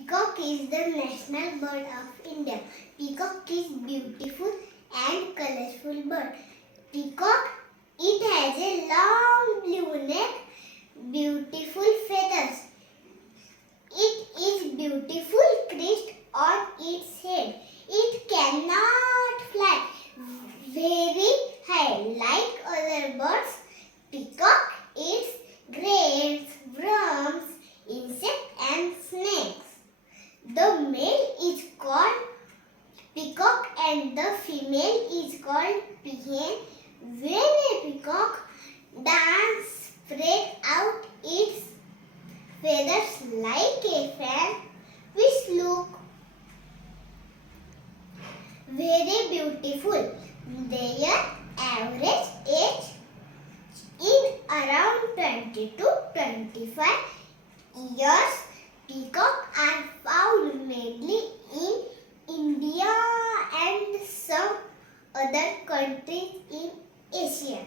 Peacock is the national bird of India. Peacock is beautiful and colorful bird. Peacock, it has a long blue neck, beautiful feathers. It is beautiful crest on its head. It cannot fly very high like other birds. Peacock eats grapes, worms, insects and snakes. The male is called peacock and the female is called peahen. When a peacock dances, spread out its feathers like a fan, which look very beautiful. Their average age is around 20 to 25 years. Peacocks are found mainly in India and some other countries in Asia.